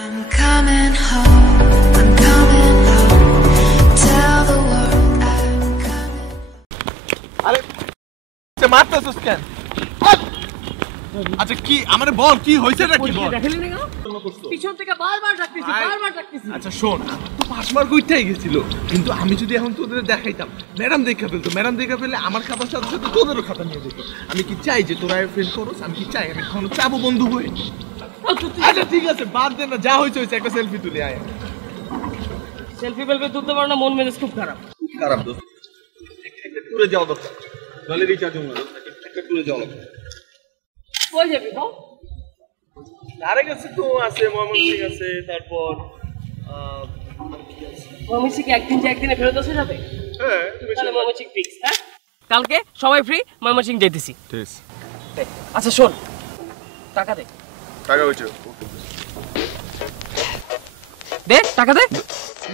I'm coming home, I'm coming home. Tell the world I'm coming. আরে মারতেছস কেন? আচ্ছা কি আমারে বল কি হইছে রে কি বল? দেখলি না পিছন থেকে বারবার ডাকতেছি আচ্ছা শোন তো পাশমার কইতেই গেছিল কিন্তু আমি যদি এখন তোদের দেখাইতাম ম্যাডাম দেখা ফেলতো ম্যাডাম দেখা ফেলে আমার খাতার সাথে সাথে তোদেরও খাতা নিয়ে যেত আমি কি চাই যে তোরা ফেল করোস আমি কি চাই আমি কখনো চাবো বন্ধু হয়ে আচ্ছা ঠিক আছে বাদ দে না যা হইছে হইছে একটা সেলফি তুলে আয় সেলফি তুলতে পারো না মন মেজাজ খুব খারাপ দোস্ত একটা টুরে যাও দোস্ত নলে রিচার্জ হলো একটা টুরে যাও কই যাবি বল আরে কাছে তো আছে মোহাম্মদ সিং আছে তারপর মমিসি কি একদিনে ফেরত আসা যাবে? হ্যাঁ তাহলে মমিসি ফিক্স হ্যাঁ কালকে সবাই ফ্রি মমিসি যাইতেছি ঠিক আচ্ছা শোন টাকা দে টাকা হইছে দে টাকা দে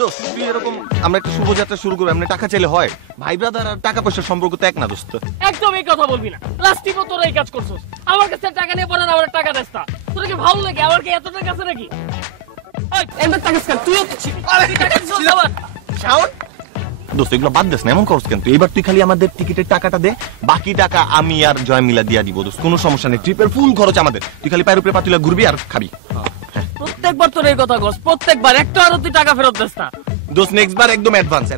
দোস্ত তুই এরকম আমরা একটা শুভযাত্রা শুরু করব এমনি টাকা চাইলে হয় ভাই ব্রাদার আর টাকা পয়সার সম্পর্ক তো এক না দোস্ত একদম এই কথা বলবি না প্লাস্টিকও তোরা এই কাজ করছস আমার কাছে টাকা নিয়ে পড়ে না আমার টাকা দেস না তোরা কি ভালো লাগে আমার কি এত টাকা আছে নাকি এই এমন টাকা স্যার তুইও তো ছিস আরে টাকা দিছস আবার শাওন দোস্ত এগুলো বাদ দেস না এমন করছ কেন তুই এবার তুই খালি আমাদের টিকিটের টাকাটা দে বাকি টাকা আমি আর জয় মিলা দিয়া দিব দোস্ত কোনো সমস্যা নেই ট্রিপের ফুল খরচ আমাদের তুই খালি পায়ের উপরে পাতুলা ঘুরবি আর খাবি প্রত্যেকবার তোর এই কথা কস প্রত্যেকবার একটা আর তুই টাকা ফেরত দেস না দোস্ত নেক্সট বার একদম অ্যাডভান্স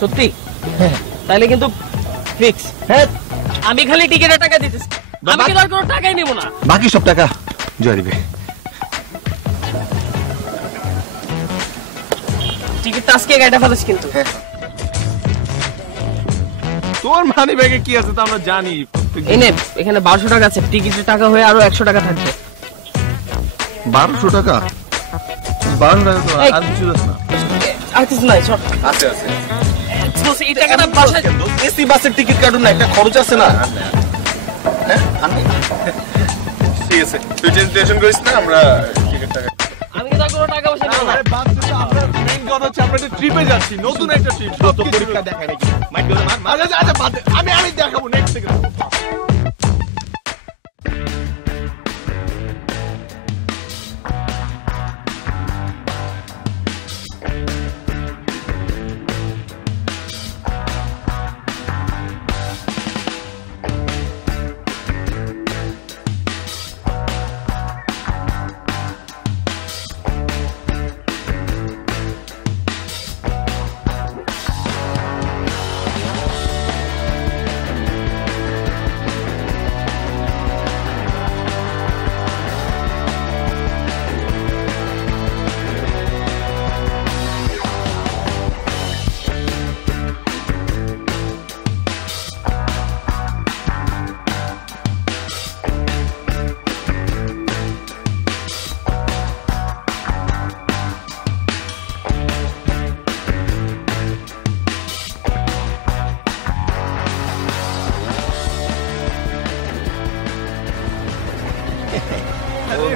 সত্যি তাহলে কিন্তু ফিক্স হ্যাঁ আমি খালি টিকিটের টাকা দিতেছি আমি কিন্তু আর কোনো টাকাই নিব না বাকি সব টাকা জয় দিবে টিকিটটা আজকে গাড়িটা ফেলাস কিন্তু তোর মানি ব্যাগে কি আছে তো আমরা জানি এনে এখানে 1200 টাকা আছে টিকিটের টাকা হয়ে আরো 100 টাকা থাকবে 1200 টাকা 1200 টাকা তো আর কিছু দোস না আর কিছু নাই সব আছে এই টাকাটা বাসায় এসি বাসের টিকিট কাটুন না একটা খরচ আছে না হ্যাঁ ঠিক আছে তুই টেনশন করিস না আমরা টিকিট টাকা আমি তো কোনো টাকা পয়সা নেব না আরে বাদ দে তো আমরা মেইন কথা হচ্ছে আমরা একটা ট্রিপে যাচ্ছি নতুন একটা ট্রিপ যত পরীক্ষা দেখায় নাকি মাইক ধরে মার আচ্ছা বাদ দে আমি দেখাবো নেক্সট থেকে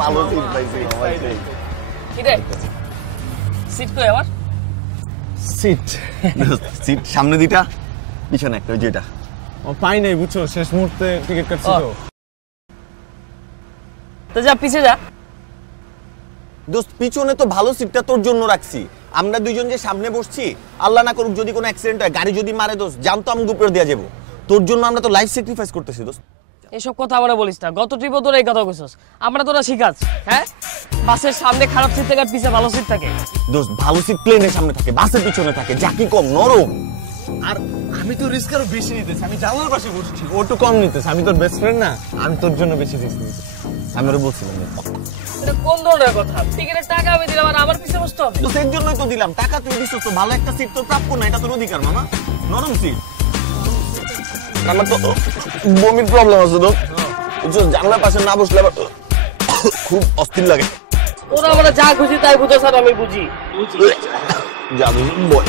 ভালো সিট পাইছি কি রে সিট কই আমার সিট সামনে দুইটা পিছনে একটা ওই যেটা ও পাই নাই বুঝছো শেষ মুহূর্তে টিকিট কাটছি তো যা পিছে যা দোস্ত পিছনে তো ভালো সিটটা তোর জন্য রাখছি আমরা দুইজন যে সামনে বসছি আল্লাহ না করুক যদি কোনো অ্যাক্সিডেন্ট হয় গাড়ি যদি মারে দোস্ত জান তো আমাকে উপরে দেয়া যাবো তোর জন্য আমরা তো লাইফ স্যাক্রিফাইস করতেছি দোস্ত এসব কথা আমরা বলিস না গত ট্রিপও তোরা এই কথা কইছস আমরা তোরা শিখাস হ্যাঁ বাসের সামনে খারাপ সিট থাকে আর পিছে ভালো সিট থাকে দোস্ত ভালো সিট প্লেনের সামনে থাকে বাসের পিছনে থাকে জাকি কম নরম আর আমি তো রিস্ক আরো বেশি নিতেছি আমি জানালার পাশে বসছি ও একটু কম নিতেছে আমি তোর বেস্ট ফ্রেন্ড না আমি তোর জন্য বেশি রিস্ক নিতেছি আমি ওরা বলছিলাম এটা কোন ধরনের কথা টিকিটের টাকা আমি দিলাম আর আমার পিছে বসতে হবে তো সেই জন্যই তো দিলাম টাকা তুই দিছিস তো ভালো একটা সিট তোর প্রাপ্য না এটা তোর অধিকার মামা নরম সিট আমার তো বমির প্রবলেম আছে তো জানলার পাশে না বসলে আবার খুব অস্থির লাগে ওরা আমরা যা খুশি তাই বুঝো স্যার আমি বুঝি জাদু বল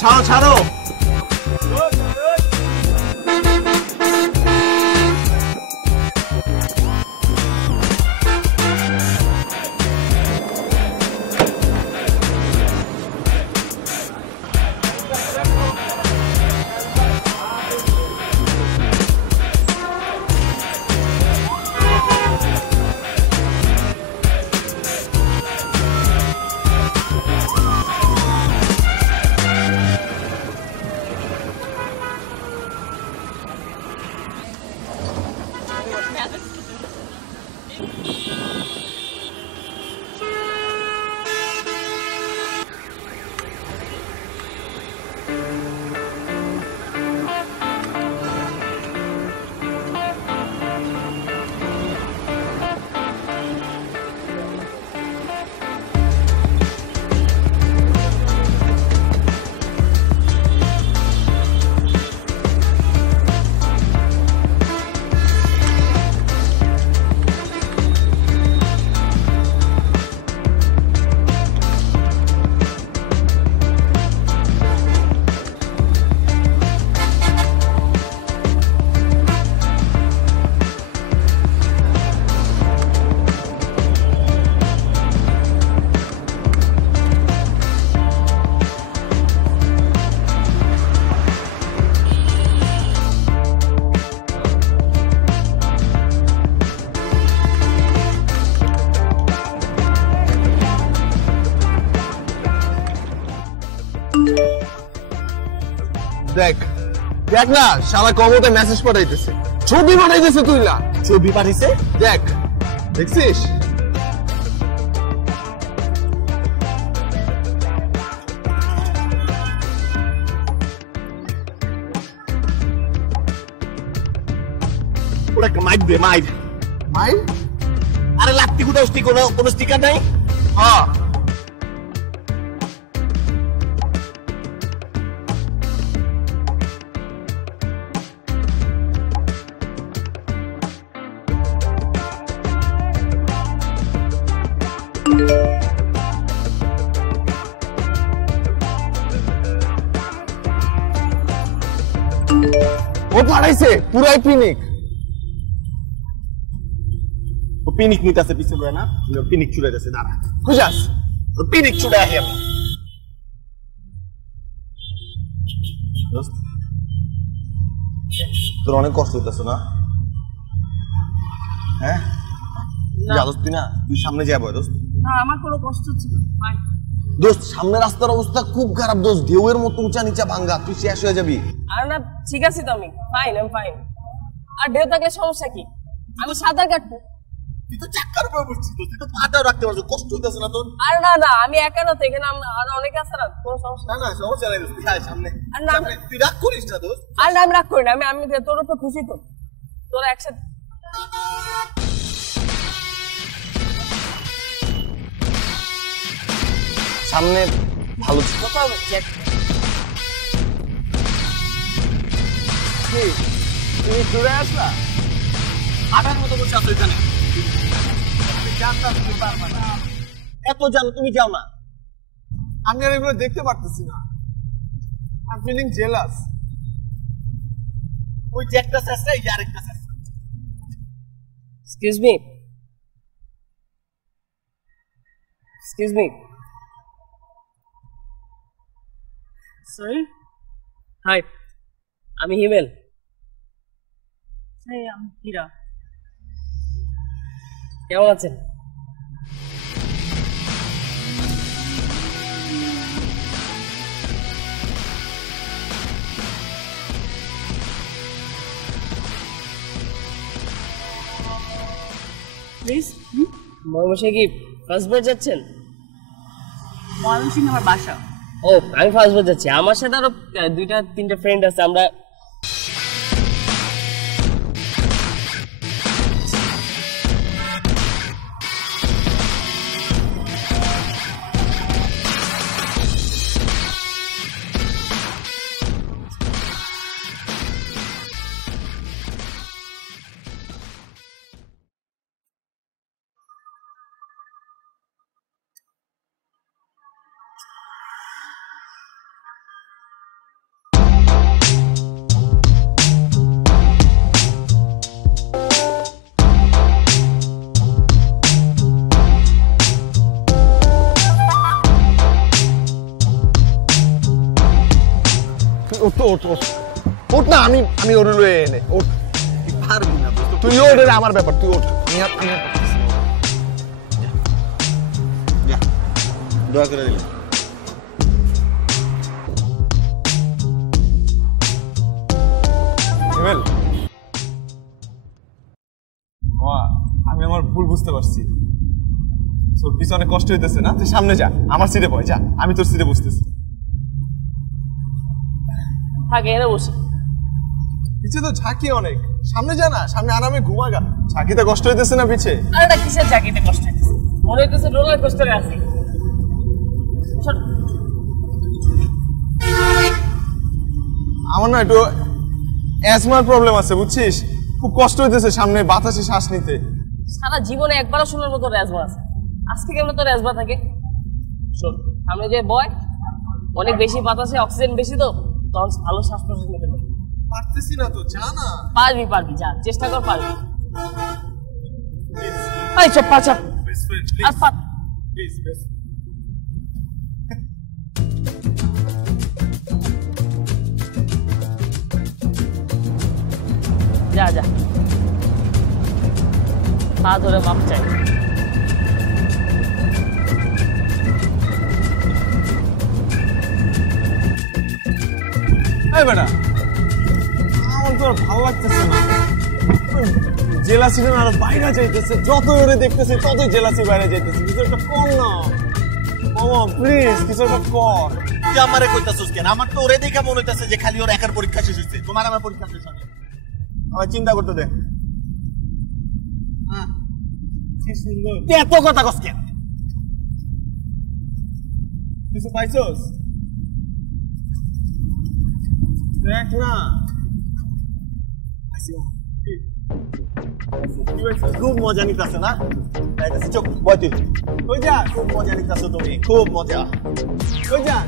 ছাড়ো ছাড়ো দেখ দেখ না শালা কমতে মেসেজ পাঠাইতেছে, ছবি পাঠাইতেছে। তুই না ছবি পাঠিয়েছে? দেখ, দেখছিস? ওরা একটা মাইক দে, মাইক। মাই আরে লাত্তি কোথাও কোনো স্টিকার নাই? হ্যাঁ ও পাঠাইছে পুরাই পিনিক। ও পিনিক নিতেছে পিছনে না, পিনিক ছুড়ে গেছে। দাঁড়া, খুঁজাস ওর পিনিক ছুড়ে আহি আমি। দোস্ত, তোর অনেক কষ্ট হইতেছে না? হ্যাঁ জানোস তুই না, তুই সামনে যাবো দোস্ত। না আমার কোনো কষ্ট হচ্ছে না। Fine. দোস্ত সামনে রাস্তার অবস্থা খুব খারাপ দোস্ত, ঢেউয়ের মতো উঁচা নিচা ভাঙ্গা, তুই শেষ হয়ে যাবি। আর না ঠিক আছে তো আমি ফাইন, আমি ফাইন। আর ঢেউ থাকলে সমস্যা কি? আমি সাঁতার কাটবো। তুই তো চাক্কার উপর বসছিস, তুই তো পাটাও রাখতে পারছিস, কষ্ট হইতেছে না তোর? আর না না আমি একা না তো, এখানে আর অনেকে আছে না, কোনো সমস্যা না না সমস্যা নাই দোস্ত, তুই আয় সামনে। আর না সামনে, তুই রাগ করিস না দোস্ত। আর না আমি রাগ করি না, আমি তোর উপর খুশি তো, তোরা একসাথে। সামনে ভালো ছিল। কোথাও check। তুমি ঘুরে আসলা? আটার মতো বসে আছো এখানে। এত জানো তুমি যাও না? আমি আর এগুলো দেখতে পারতেছি না। I feeling jealous. ওই যে একটা চেষ্টা, এই যে আরেকটা চেষ্টা। Excuse me. Excuse me. Sorry? Hi. আমি হিমেল। Hey, I'm Hira. কেমন আছেন? প্লিজ ময়মনসিংহে কি ফার্স্ট বার যাচ্ছেন? ময়মনসিংহে আমার বাসা। ও আমি ফার্স্ট বার যাচ্ছি, আমার সাথে আরো 2-3টা ফ্রেন্ড আছে, আমরা ওঠ না, আমি ওর লয়ে এনে ওঠ। পারবি না দোস্ত, তুই ওঠ, এটা আমার ব্যাপার, তুই ওঠ। আমি আর পারতেছি না। যা দোয়া করে দিলাম। হিমেল, আমি আমার ভুল বুঝতে পারছি। তোর পিছনে কষ্ট হইতেছে না, তুই সামনে যা, আমার সিটে বয়, যা, আমি তোর সিটে বসতেছি। থাকে এনে বসে। পিছে তো ঝাঁকি অনেক, সামনে যা না, সামনে আরামে ঘুমাগা। ঝাঁকিতে কষ্ট হইতেছে না পিছে? আর এটা কিসের জাকিতে কষ্ট হইতেছে? মনে হইতেছে রোলার কোস্টারে আছি। সর। আমার না একটু অ্যাজমার প্রবলেম আছে বুঝছিস, খুব কষ্ট হইতেছে সামনে বাতাসে শ্বাস নিতে। সারা জীবনে একবারও শোনার মতো রেজমা আছে, আজকে কেমন তো রেজমা থাকে। শোন সামনে যে বয়, অনেক বেশি বাতাসে অক্সিজেন বেশি তো, তখন ভালো শ্বাস প্রশ্বাস নিতে পারবি। পারতেছি না তো, যা না। পারবি পারবি, যা চেষ্টা কর, পারবি। এই চপ পা চাপ। বেস্ট ফ্রেন্ড আর পা। Please best. যা যা, পা ধরে মাপ চাই। এই বেটা আমার তো আর ভালো লাগতেছে না জেলাসি না আরো বাইরে যাইতেছে যতই ওরে দেখতেছে ততই জেলাসি বাইরে যাইতেছে কিছু একটা কর না মামা প্লিজ কিছু একটা কর তুই আমারে কইতাছিস কেন আমার তো ওরে দেখা মনে হইতাছে যে খালি ওর একার পরীক্ষা শেষ হইছে তোমার আমার পরীক্ষা শেষ হবে আমার চিন্তা করতে দে কি সুন্দর তুই এত কথা কস কেন কিছু পাইছস দেখ না খুব মজা নিতেছে না তাইতাছি চোখ বয় তুই কই যা খুব মজা নিতেছো তুমি খুব মজা কই যা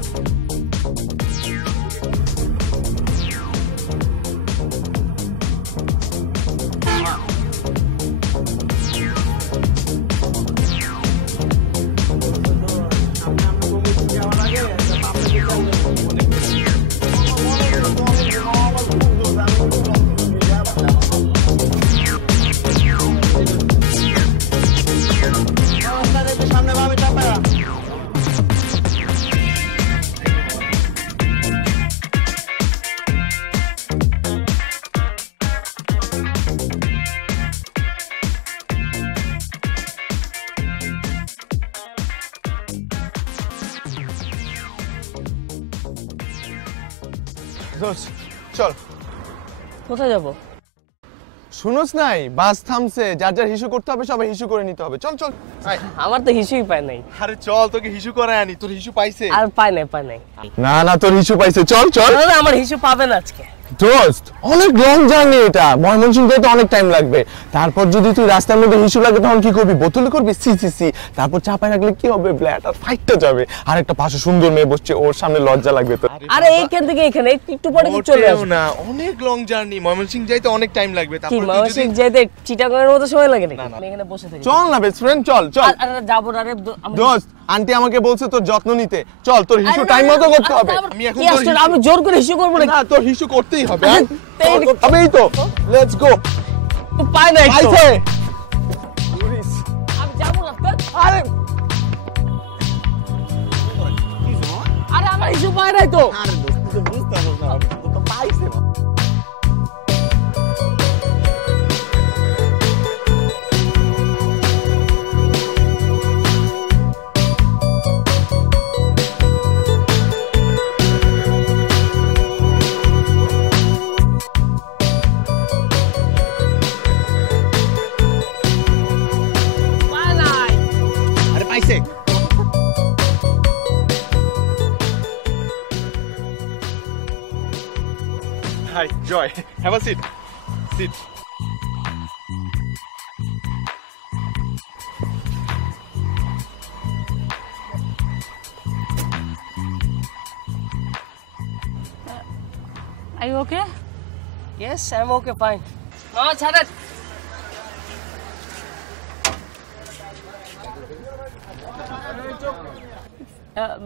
সামনে ভাবে চাপা চল কোথায় যাবো? শুনোস নাই বাস থামছে যার যার হিসু করতে হবে সবাই হিসু করে নিতে হবে চল চল আমার তো হিসুই পায় নাই। আরে চল তোকে হিসু করে আনি তোর হিসু পাইছে আর পায় নাই। না না তোর হিসু পাইছে চল চল দাদা, আমার হিসু পাবেন আজকে। দোস্ত অনেক লং জার্নি এটা ময়মনসিংহ যেতে অনেক টাইম লাগবে তারপর যদি তুই রাস্তার মধ্যে হিসু লাগে তখন কি করবি বোতলে করবি সি তারপর চাপায় রাখলে কি হবে ব্ল্যাট আর ফাইটটা যাবে আর একটা পাশে সুন্দর মেয়ে বসছে ওর সামনে লজ্জা লাগবে তো আরে এইখান থেকে এখানে একটু পরে তো চলে আসবে। না অনেক লং জার্নি ময়মনসিংহ যাইতে অনেক টাইম লাগবে কি মানসিক যেতে চিটাগাংয়ের মতো সময় লাগে নাকি? আমি এখানে বসে থাকি। চল না বেস্ট ফ্রেন্ড চল চল আরে যাবো না রে দোস্ত আন্টি আমাকে বলছে তোর যত্ন নিতে চল তোর হিসু টাইম মতো করতে হবে আমি এখন তোর হিসু আমি জোর করে হিসু করবো না। না তোর হিসু করতেই হবে তাই- আবেই তো লেটস গো পায় নাই তো। পাইছে আমি যাবো না। আরে আরে আমার হিসু পায় নাই তো। আরে দোস্ত তুই তো বুঝতে পারছিস না ও তো পাইছে পায় নাই। আরে পাইছে hi Joy have a seat seat Are you okay? Yes, I'm okay, fine. Mama, ছাড়েন।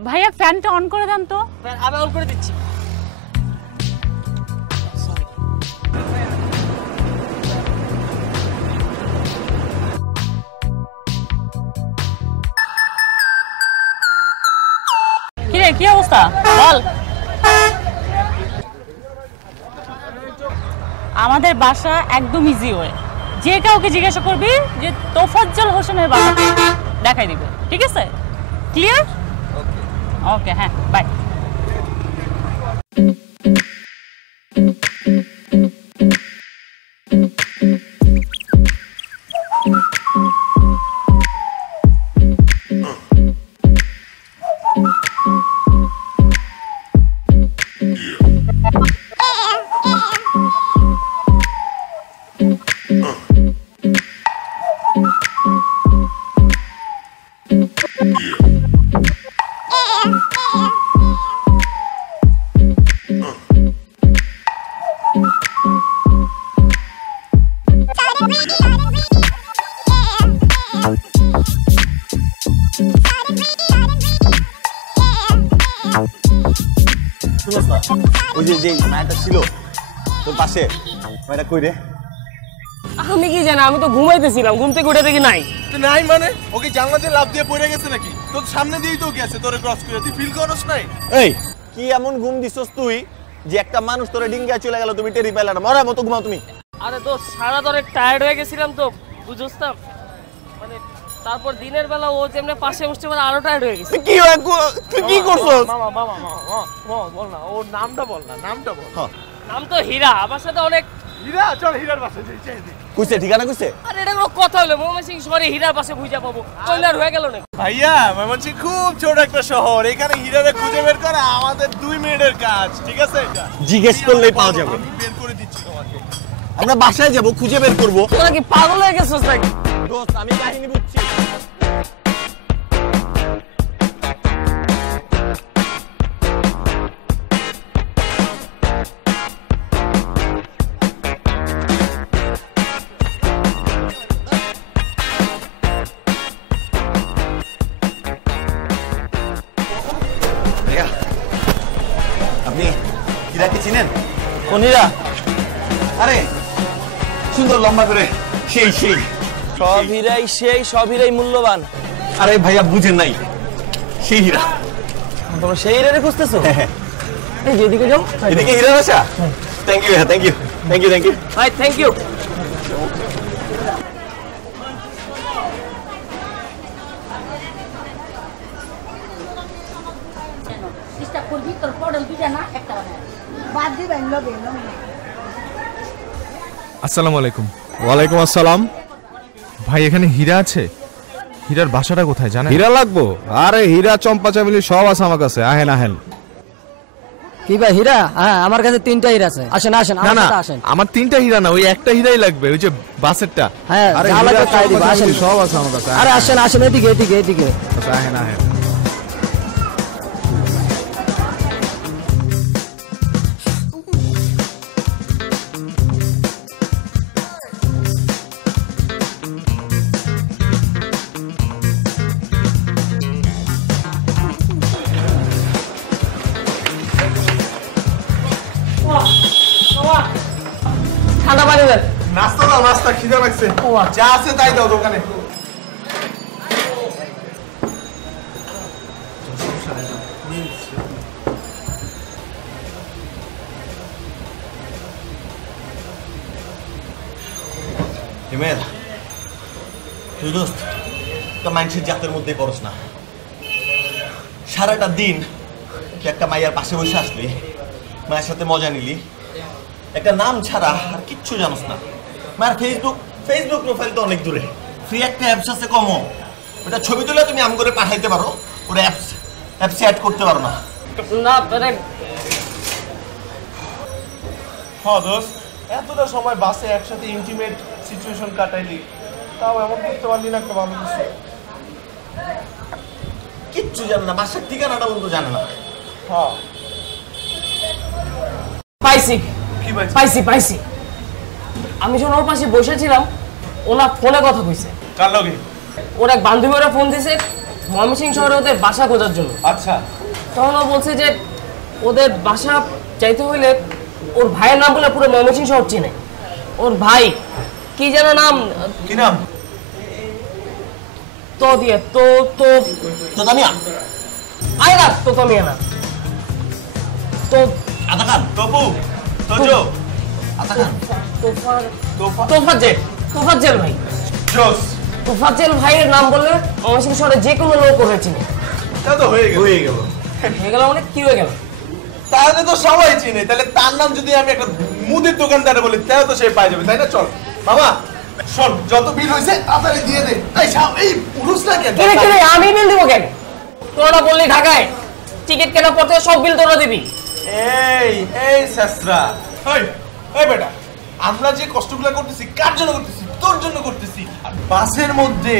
ভাইয়া ফ্যানটা অন করে দেন তো। আমি অন করে দিচ্ছি। কিরে কি অবস্থা বল। আমাদের বাসা একদম ইজি ওয়ে, যে কাউকে জিজ্ঞাসা করবি যে তোফাজ্জল হোসেনের বাসা দেখাই দিবে, ঠিক আছে? ক্লিয়ার? ওকে হ্যাঁ বাই। ওই যে মায়াটা ছিল তোর পাশে মায়াটা কই রে আমি কি জানি, আমি তো ঘুমাইতেছিলাম, ঘুম থেকে উঠে দেখি নাই। নাই মানে ওকে জানলা দিয়ে লাফ দিয়ে পড়ে গেছে নাকি তোর সামনে দিয়েই তো গেছে তোরে ক্রস করে তুই ফিল করছ নাই এই কি এমন ঘুম দিছস তুই যে একটা মানুষ তোরে ডিঙ্গিয়া চলে গেল, তুমি টেরি পাইলা না, মরার মতো ঘুমাও তুমি। আরে তো সারা ধরে টায়ার্ড হয়ে গেছিলাম তো, বুঝছস না, মানে তারপর দিনের বেলা ও যেমনি পাশে বসতে পারে আরো টায়ার্ড হয়ে গেছে। কি তুই কি করছস? মামা মামা মামা মামা বল না, ওর নামটা বল না, নামটা বল। নাম তো হীরা, আমার সাথে অনেক। হীরা, চল হীরার বাসায় যাই। কইছে ঠিকানা কইছে? আরে এটা কোনো কথা হলো? ময়মনসিংহ শহরে হীরার পাশে বুঝা পাবো, কইলার হয়ে গেল না। ভাইয়া, ময়মনসিংহ খুব ছোট একটা শহর, এখানে হীরারে খুঁজে বের করা আমাদের 2 মিনিটের কাজ, ঠিক আছে? এটা জিজ্ঞেস করলেই পাওয়া যাবে। আমি বের করে দিচ্ছি তোমাকে। আমরা বাসায় যাব, খুঁজে বের করব। তোরা কি পাগল হয়ে গেছিস নাকি? দোস্ত আমি কাহিনী বুঝছি। আপনি হীরাকে চিনেন? কোন হীরা? আরে সুন্দর লম্বা করে, সেই সব হীরাই মূল্যবান। আরে ভাইয়া বুঝেন নাই, সেই হীরা। তোমরা সেই হীরারে খুঁজতেছো? এই যে এদিকে যাও। এদিকে হীরা বাসা? Thank you thank you thank you thank you. ভাই থ্যাংক ইউ। আসসালামু আলাইকুম। ওয়ালাইকুম আসসালাম। ভাই এখানে হীরা আছে? হীরার বাসাটা কোথায় জানেন? হীরা লাগবো? আরে হীরা চম্পা চামেলি সব আছে আমার কাছে, আহেন। কি ভাই হীরা? হ্যাঁ আমার কাছে 3টা হীরা আছে। আসেন না আমার না, সাথে আসেন। আমার 3টা হীরা না, ওই একটা হীরাই লাগবে, ওই যে বাসেরটা। হ্যাঁ আরে যা হীরা লাগবে তাই দিব, চম্পা আসেন। চামেলি সব আছে আমার কাছে, আরে আসেন এদিকে। আহেন। ঠান্ডা পানি দেন। নাস্তা দাও, নাস্তা, খিদে লাগছে। যা আছে তাই দাও দোকানে। হিমেল, তুই দোস্ত একটা মানুষের জাতের মধ্যে পড়স না। সারাটা দিন তুই একটা মাইয়ার পাশে বসে আসলি, মায়ের সাথে মজা নিলি, একটা নাম ছাড়া আর কিচ্ছু জানোস না। মায়ের ফেসবুক প্রোফাইল তো অনেক দূরে, ফ্রি একটা অ্যাপস আছে কমো, ওটা ছবি তুলে তুমি আম করে পাঠাইতে পারো, ওটা অ্যাপসে অ্যাড করতে পারো না। না মানে হ্যাঁ দোস্ত, এতটা সময় বাসে একসাথে ইন্টিমেট সিচুয়েশন কাটাইলি, তাও এমন করতে পারলি না একটা ভালো কিছু? কিচ্ছু জানে না, বাসার ঠিকানাটা বলতে জানে না। হ্যাঁ, পাইছি কি পাইছিস? পাইছি। আমি যখন ওর পাশে বসেছিলাম, ওনার ফোনে কথা কইছে। কার লগে? ওর এক বান্ধবীরা ফোন দিছে ময়মনসিংহ শহরে ওদের বাসা খোঁজার জন্য। আচ্ছা, তখন ও বলছে যে ওদের বাসা চাইতে হইলে ওর ভাইয়ের নাম বলে পুরো ময়মনসিংহ শহর চিনে। ওর ভাই কি যেন নাম, কি নাম? তো দিয়ে তো তামিয়া, আয় না, তো তামিয়া না, তো আদা খান, তপু, তোজো, আদা খান, তোফাজ্জেল ভাই। জোস, তোফাজ্জেল ভাইয়ের নাম বললে ময়মনসিংহ শহরে যে কোনো লোক ওকে চিনে। তা তো হয়ে গেল। হয়ে গেল মানে কি হয়ে গেল? তাহলে তো সবাই চিনে, তাহলে তার নাম যদি আমি একটা মুদির দোকানদারে বলি তাহলে তো সে পাই যাবে, তাই না? চল বাবা, শোন, যত বিল হয়েছে তাড়াতাড়ি দিয়ে দে। এই পুরুষ না কেন? কিরে আমি বিল দিব কেন? তোরা বললি ঢাকায় টিকিট কেনার পর থেকে সব বিল তোরা দিবি। এই শেষরা, এই বেটা, আমরা যে কষ্টগুলো করতেছি কার জন্য করতেছি? তোর জন্য করতেছি। আর বাসের মধ্যে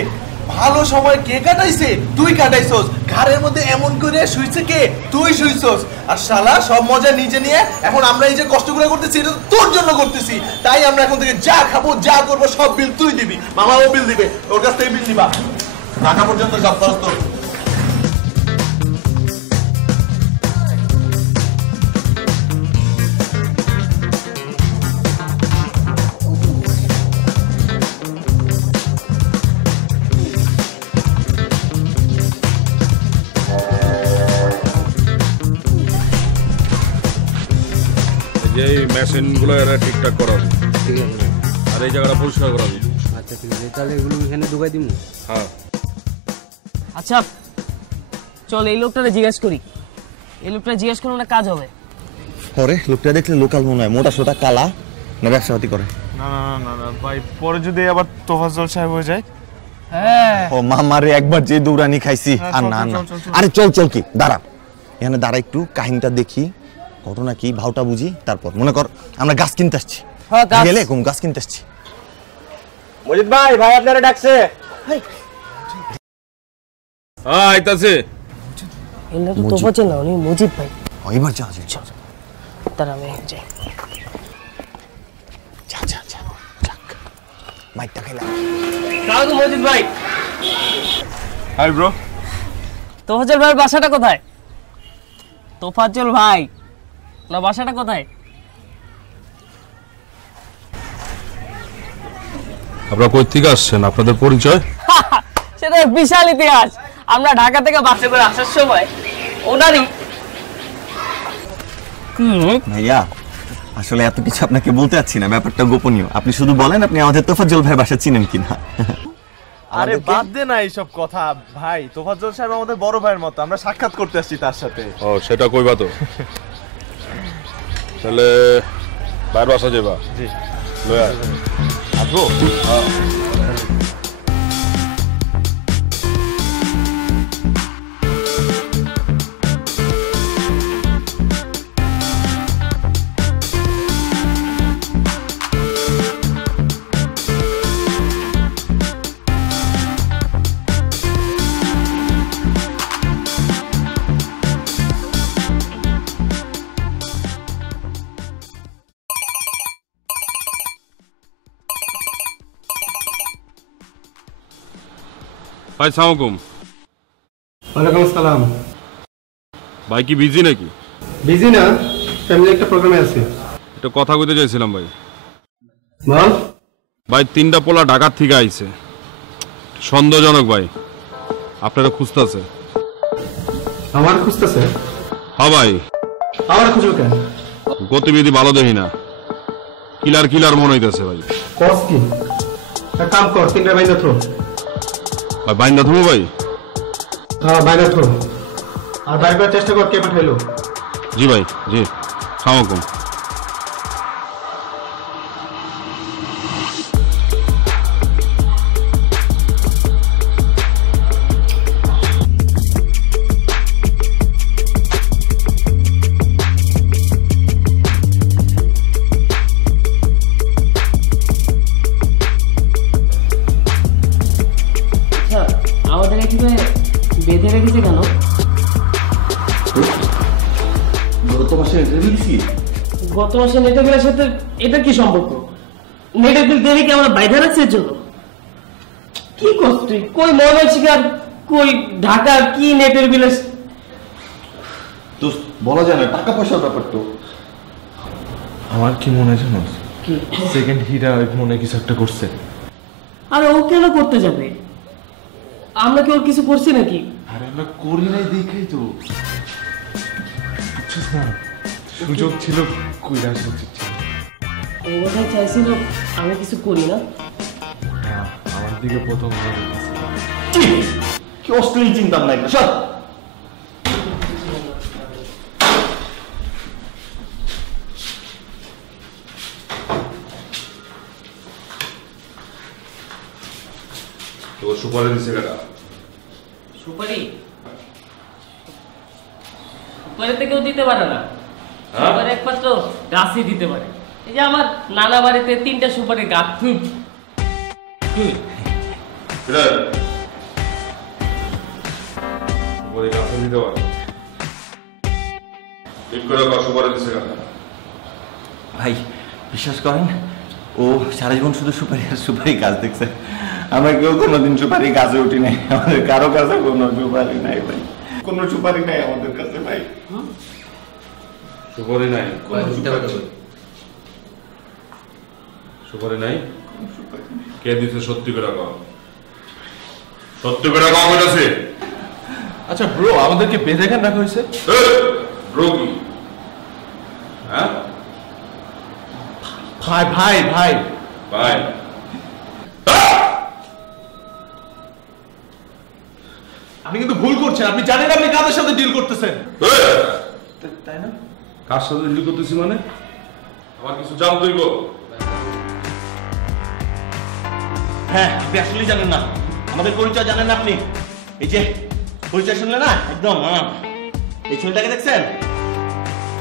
ভালো সময় কে কাটাইছে? তুই কাটাইছস। ঘরের মধ্যে এমন করে শুইছে কে? তুই শুইছস। আর শালা সব মজা নিজে নিয়ে এখন আমরা এই যে কষ্টগুলো করতেছি এটা তোর জন্য করতেছি। তাই আমরা এখন থেকে যা খাবো যা করবো সব বিল তুই দিবি। মামা ও বিল দিবে, ওর কাছ থেকে বিল দিবা। ঢাকা পর্যন্ত সব খরচ তোর। যে এই মেশিনগুলো এরা ঠিকঠাক করাবে, ঠিক আছে। আর এই জায়গাটা পরিষ্কার করাবে। আচ্ছা ঠিক আছে, তাহলে এগুলো এখানে ঢুকাই দিব। হ্যাঁ আচ্ছা চল এই লোকটারে জিজ্ঞেস করি, এই লোকটা জিজ্ঞেস করলে না কাজ হবে। পরে লোকটা দেখলে লোকাল মনে হয়, মোটা সোটা কালা না ব্যবসাপাতি করে। না না না না ভাই, পরে যদি আবার তোফাজ্জল সাহেব হয়ে যায়। হ্যাঁ ও মামারে একবার যে দৌড়ানি খাইছি, আর না না। আরে চল চল, কি দাঁড়া এখানে দাঁড়া, একটু কাহিনীটা দেখি, ঘটনা কি ভাওটা বুঝি, তারপর মনে কর আমরা গাছ কিনতে আসছি। হ্যাঁ গেলে কোন গাছ কিনতে আসছি। মজিদ ভাই, ভাই আপনারা ডাকছে। হ্যাঁ আইতাছে। এলা তো তোফাজ্জল না, উনি মজিদ ভাই। এবার যা যা যা তার আমি যাই। যা যা যা, যাক মাইকটা খাইলাম। তাও তো মজিদ ভাই। Hi bro. তোফাজ্জল ভাইয়ের বাসাটা কোথায়? তোফাজ্জল ভাই না বাসাটা কোথায়? আপনারা কই থেকে আসছেন, আপনাদের পরিচয়? সেটা বিশাল ইতিহাস। আমরা ঢাকা থেকে বাসে করে আসার সময় ওনারই ভাইয়া আসলে এত কিছু আপনাকে বলতে চাচ্ছি না, ব্যাপারটা গোপনীয়। আপনি শুধু বলেন আপনি আমাদের তোফাজ্জল ভাই বাসা চিনেন কিনা। আরে বাদ দে না এইসব কথা ভাই, তোফাজ্জল সাহেব আমাদের বড় ভাইয়ের মতো, আমরা সাক্ষাৎ করতে আসছি তার সাথে। ও সেটা কইবা তো। তাহলে বাইরে বাসা যাবা? জি লয়া আসবো। ভাই সালামালাইকুম। ওয়ালাইকুম আসসালাম। ভাই কি বিজি নাকি? বিজি না, ফ্যামিলি একটা প্রোগ্রামে আছে। একটা কথা কইতে চাইছিলাম ভাই। বল। ভাই 3টা পোলা ঢাকার থেকে আইছে, সন্দেহজনক ভাই, আপনারা খুঁজতেছে। আমার খুঁজতেছে? হ্যাঁ ভাই। আমার খুঁজো কেন? গতিবিধি ভালো দেখি না, কিলার কিলার মনে হইতেছে ভাই। কস কি? এক কাম কর, 3টা বাইন্দা থ্রো। ভাই বাইন্দা থমো ভাই। হ্যাঁ বাইন্দা থ্রো। আর বাইর করার চেষ্টা কর কে পাঠাইলো। জি ভাই জি। সালামালাইকুম। আমাদের এখানে বেঁধে রেখেছে কেন? গত মাসে গত মাসে নেটের বিলের সাথে এটা কি সম্পর্ক? নেটের বিল দেরি কি আমরা বাইরে রাখছি এর জন্য? কি করছিস তুই? কই ময়মনসিংহ, কই ঢাকা, কি নেটের বিলের? তো বলা যায় না, টাকা পয়সার ব্যাপার তো। আমার কি মনে হয় জানো, সেকেন্ড হীরা মনে কিছু একটা করছে। আরে ও কেন করতে যাবে? আমরা কি ওর কিছু করছি নাকি? আরে আমরা করি নাই দেখেই তো, বুঝছিস না, সুযোগ ছিল কইরা আসা উচিত ছিল। ও বোধহয় চাইছিল আমি কিছু করি না। হ্যাঁ, আমার দিকে প্রথম কি অশ্লীল চিন্তা না একটা সব। তো সুপারি দিছে কাটা। সুপারি? সুপারিতে কেউ দিতে পারে না, সুপারি একমাত্র গাছই দিতে পারে। এই যে আমার নানা বাড়িতে 3টা সুপারি গাছ। সুপারি গাছে দিতে পারে? ঠিক করে সুপারি দিছে কাটা। ভাই বিশ্বাস করেন, ও সারা জীবন শুধু সুপারি আর সুপারি গাছ দেখছে। আমরা কেউ কোনোদিন সুপারি গাছে উঠি নাই, আমাদের কারো কাছে কোনো সুপারি নাই ভাই, কোনো সুপারি নাই আমাদের কাছে ভাই। সুপারি নাই? সুপারি নাই? কে দিছে? সত্যি করে কও, সত্যি করে কও কইতাছে। আচ্ছা ব্রো, আমাদেরকে বেঁধে কেন রাখা হয়েছে? ব্রো কি? হ্যাঁ ভাই ভাই ভাই ভাই আপনি কিন্তু ভুল করছেন, আপনি জানেন আপনি কাদের সাথে ডিল করতেছেন। তাই না? কার সাথে ডিল করতেছি মানে? আমার কিছু জানতে হইব। হ্যাঁ, আপনি আসলেই জানেন না, আমাদের পরিচয় জানেন না আপনি। এই যে পরিচয় শুনলে না একদম এই ছেলেটাকে দেখছেন?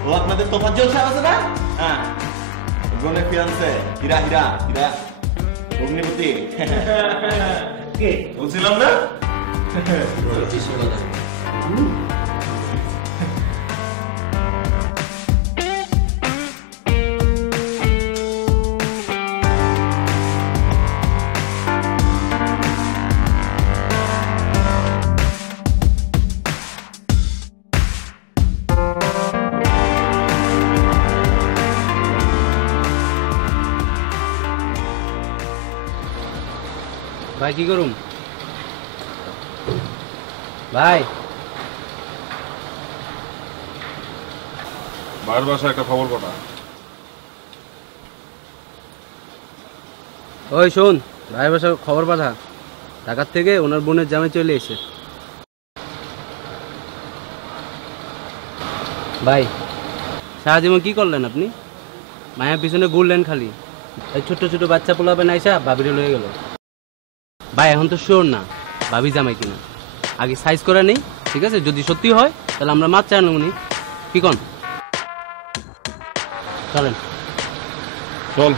ও আপনাদের তোফাজ্জল সাহেব আছে না? হ্যাঁ, বোনের ফিয়ান্সে হীরা হীরা হীরা অগ্নিপতি। কে বলছিলাম না? ভাই কি করুম ভাই? ভাইয়ের বাসায় একটা খবর পাঠা। ওই শোন, ভাই বাসা খবর পাঠা, ঢাকার থেকে ওনার বোনের জামাই চলে এসে। ভাই সারা জীবন কি করলেন আপনি? মায়ের পিছনে ঘুরলেন খালি, এই ছোট ছোট বাচ্চা পোলাবে না এসে ভাবিরে লয়ে গেল। ভাই এখন তো শিওর না ভাবি জামাই কিনা, আগে সাইজ করে নেই, ঠিক আছে? যদি সত্যি হয় তাহলে আমরা মাছ চাই নেবনি, কি কন? চলেন চল।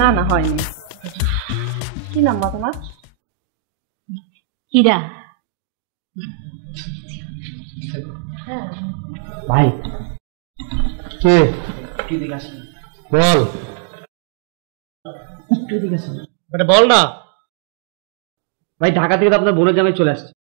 না না হয়নি। কি নাম মা তোমার? হীরা। ভাই কে? একটু দিকে আসেন। বল। একটু দিকে আসেন। এটা বল না ভাই, ঢাকা থেকে তো আপনার বোনের জামাই চলে আসছে।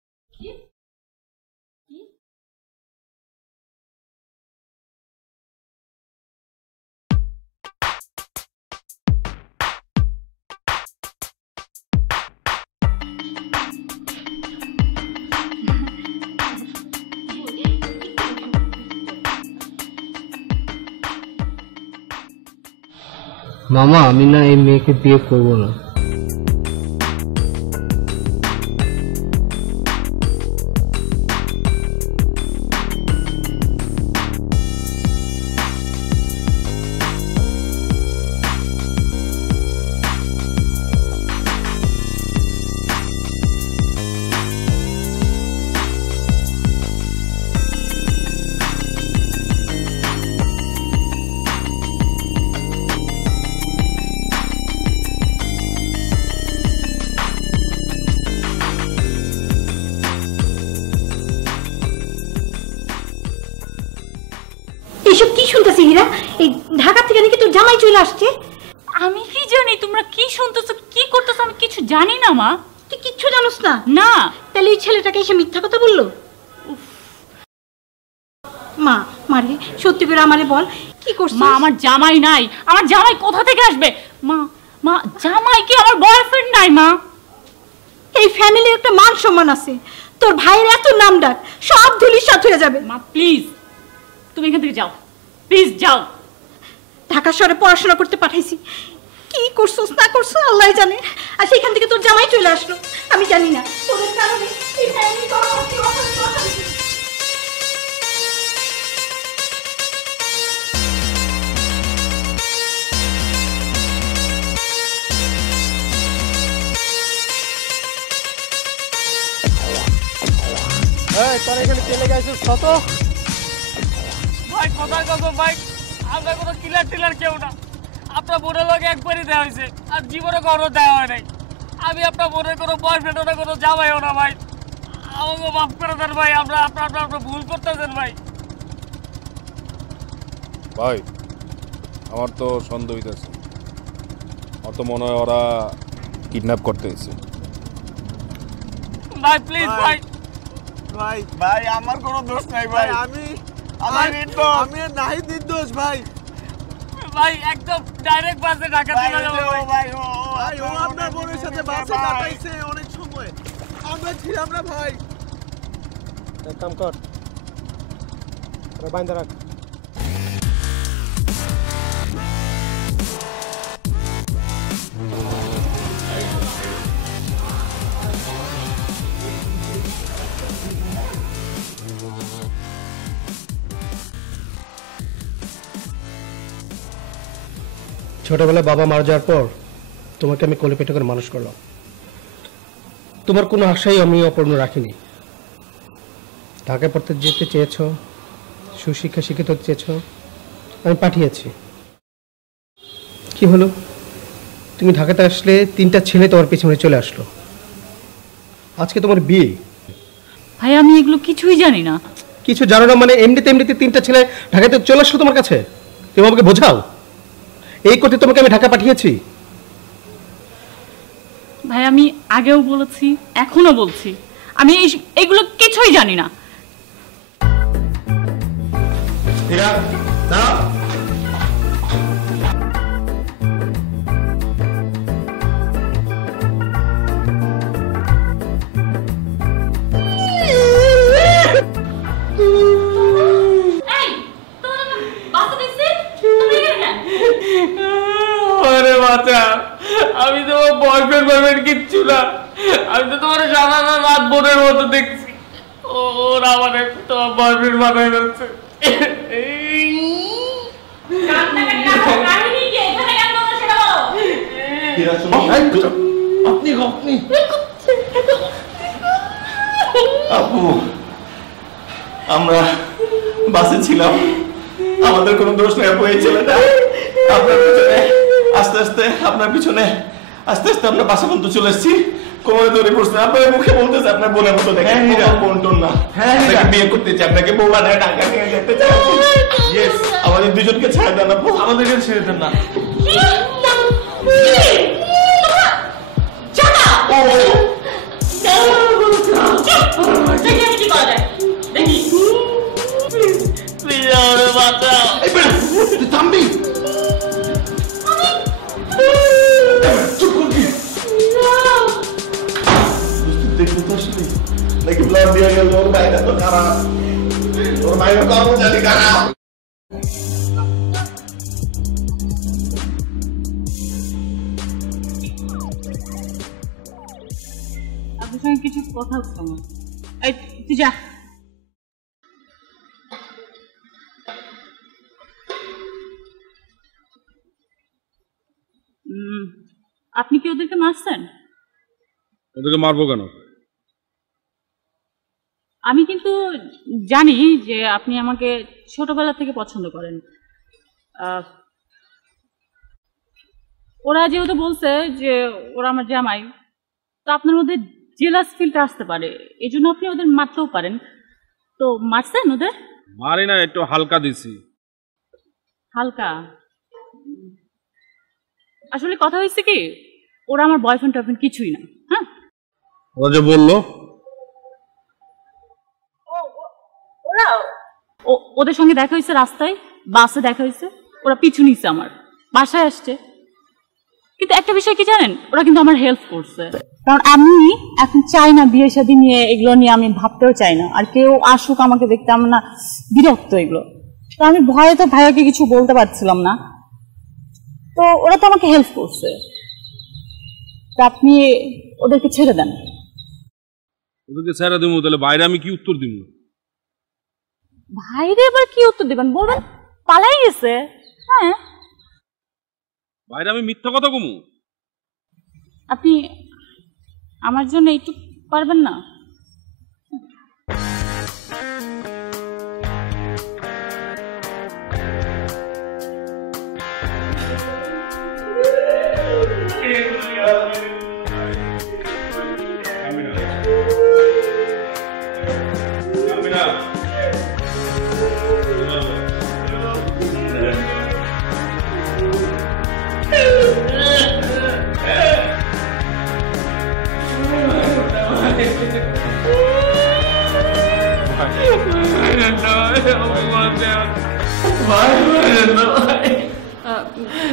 মামা আমি না এই মেয়েকে বিয়ে করবো না। এসব কি শুনতেছি হীরা? এই ঢাকা থেকে নাকি তোর জামাই চলে আসছে? আমি কি জানি তোমরা কি শুনতেছো কি করতেছো, আমি কিছু জানি না মা। তুই কিচ্ছু জানোস না? না। তাহলে এই ছেলেটাকে এসে মিথ্যা কথা বললো? মা মারে সত্যি করে আমারে বল কি করছিস? মা আমার জামাই নাই। আমার জামাই কোথা থেকে আসবে? মা মা জামাই কি আমার বয়ফ্রেন্ড নাই মা? এই ফ্যামিলির একটা মান সম্মান আছে, তোর ভাইয়ের এত নাম ডাক সব ধুলিসাৎ হয়ে যাবে। মা প্লিজ তুমি এখান থেকে যাও, প্লিজ যাও। ঢাকা শহরে পড়াশোনা করতে পাঠাইছি, কি করছস না করছস আল্লাহ জানে। আর সেখান থেকে তোর জামাই চলে আসলো, আমি জানি না তোদের কারণে এই ফ্যামিলি তোর এখানে কে লেগে আসছিস কত? ভাই কোথায় কত ভাই, আমরা কোনো কিলার টিলার কেউ না। আপনার বোনের লগে একবারই দেওয়া হয়েছে, আর জীবনে কোনো দেওয়া হয় নাই। আমি আপনার বোনের কোনো বয়ফ্রেন্ডও না, কোনো জামাইও না ভাই। আমাকে মাফ করে দেন ভাই, আমরা আপনার ভুল করতেছেন ভাই। ভাই আমার তো সন্দেহ হইতেছে, আমার তো মনে হয় ওরা কিডন্যাপ করতে এসেছে। ভাই প্লিজ ভাই, ভাই ভাই আমার কোনো দোষ নাই ভাই আমি নাহিদ নির্দোষ ভাই ভাই একদম ডাইরেক্ট বাসে ঢাকা চলে যাবো ভাই ও আপনার বোনের সাথে বাসে কাটাইছে অনেক সময় আমরা ছিলাম না ভাই এক কাম কর বাইন্দা রাখ ছোটবেলায় বাবা মারা যাওয়ার পর তোমাকে আমি কোলে পেটে করে মানুষ করলাম। তোমার কোনো আশাই আমি অপূর্ণ রাখিনি। ঢাকায় পড়তে যেতে চেয়েছ, সুশিক্ষা শিক্ষিত হতে চেয়েছ, আমি পাঠিয়েছি। কি হলো, তুমি ঢাকাতে আসলে 3টা ছেলে তোমার পিছনে চলে আসলো। আজকে তোমার বিয়ে। ভাই আমি এগুলো কিছুই জানি না। কিছু জানো না মানে? এমনিতে 3টা ছেলে ঢাকাতে চলে আসলো তোমার কাছে। তুমি আমাকে বোঝাও, এই করতে তোমাকে আমি ঢাকা পাঠিয়েছি। ভাই আমি আগেও বলেছি, এখনো বলছি, আমি এগুলো কিছুই জানি না। আমি তোমার বয়ফ্রেন্ড কিচ্ছু না, আমি তো তোমার সারা রাত বোনের মতো দেখছি। ওরা আমার তোমার বয়ফ্রেন্ড বানাই যাচ্ছে। আপু আমরা বাসে ছিলাম, আমাদের কোনো দোষ নেই আপু। এই ছেলেটা আপনার পিছনে আস্তে আস্তে আমরা বাসা পর্যন্ত চলে এসেছি, কোমরে ধরে পড়ছে। আপনার মুখে বলতেছে আপনার বোনের মতো দেখেন, বোন টোন না, আপনাকে বিয়ে করতে চাই, আপনাকে বউ বানায় ঢাকা নিয়ে যেতে চাই। আমাদের দুজনকে ছেড়ে দেন আপু, আমাদেরকে ছেড়ে দেন না। থামবি নাকি ব্লাড দিয়ে গেল, ওর বাইরে তো খারাপ, ওর বাইরে কর্মচারী খারাপ। আপনার সঙ্গে কিছু কথা হচ্ছে আমার। এই তুই যা। আপনি কি ওদেরকে মারছেন? ওদেরকে মারবো কেন? আমি কিন্তু জানি যে আপনি আমাকে ছোটবেলা থেকে পছন্দ করেন। ওরা যেহেতু বলছে যে ওরা আমার জামাই, তো আপনার মধ্যে জেলাস ফিলটা আসতে পারে, এই জন্য আপনি ওদের মারতেও পারেন। তো মারছেন ওদের? মারি না, একটু হালকা দিছি। হালকা? আসলে কথা হয়েছে কি, ওরা আমার বয়ফ্রেন্ড টয়ফ্রেন্ড কিছুই না। হ্যাঁ, ওরা যে বললো ওদের সঙ্গে দেখা হয়েছে রাস্তায়, বাসে দেখা হয়েছে, ওরা পিছু নিচ্ছে আমার, বাসায় আসছে। কিন্তু একটা বিষয় কি জানেন, ওরা কিন্তু আমার হেল্প করছে। কারণ আমি এখন চাই না বিয়ে শাদী নিয়ে, এগুলো নিয়ে আমি ভাবতেও চাই না। আর কেউ আসুক আমাকে দেখতে, আমার না বিরক্ত এগুলো। তো আমি ভয়ে তো ভাইয়াকে কিছু বলতে পারছিলাম না, তো ওরা তো আমাকে হেল্প করছে। তো আপনি ওদেরকে ছেড়ে দেন। ওদেরকে ছেড়ে দিব, তাহলে বাইরে আমি কি উত্তর দিব? ভাইরে এবার কি উত্তর দিবেন? বলবেন পালাই গেছে। হ্যাঁ, বাইরে আমি মিথ্যা কথা কমু? আপনি আমার জন্য একটু পারবেন না?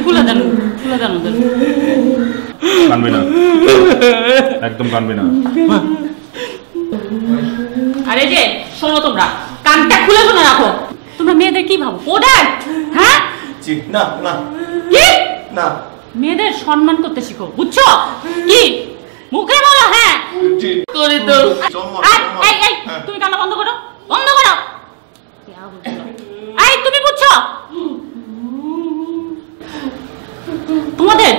খুলে দেন ওদের। কানবি না, একদম কানবি না। আরে যে শোনো, তোমরা কানটা খুলে শুনে রাখো। তোমরা মেয়েদের কি ভাবো, প্রোডাক্ট? হ্যাঁ, জি না না কি না, মেয়েদের সম্মান করতে শিখো, বুঝছো? কি মুখে বলো? হ্যাঁ করে তো। এই তুমি কান্না বন্ধ করো, বন্ধ করো। এই তুমি বুঝছো?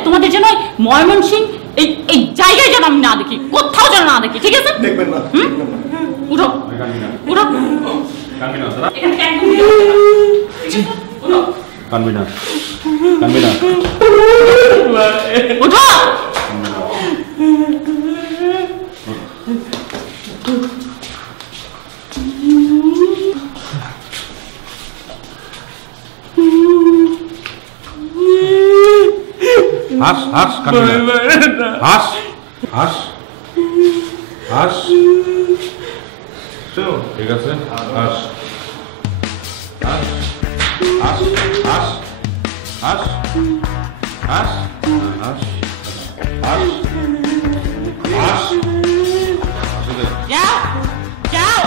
তোমাদের যেন ময়মনসিংহ এই জায়গায় যেন আমি না দেখি, কোথাও যেন না দেখি, ঠিক আছে? দেখবেন না। উঠো উঠো, কানবি না দাদা, এখানে একদম উঠো, কানবি না, কানবি না, উঠো। হাস হাস, কানবি না, হাস হাস হাস, ঠিক আছে, হাস হাস হাস হাস হাস হাস হাস হাস হাস, যাও যাও।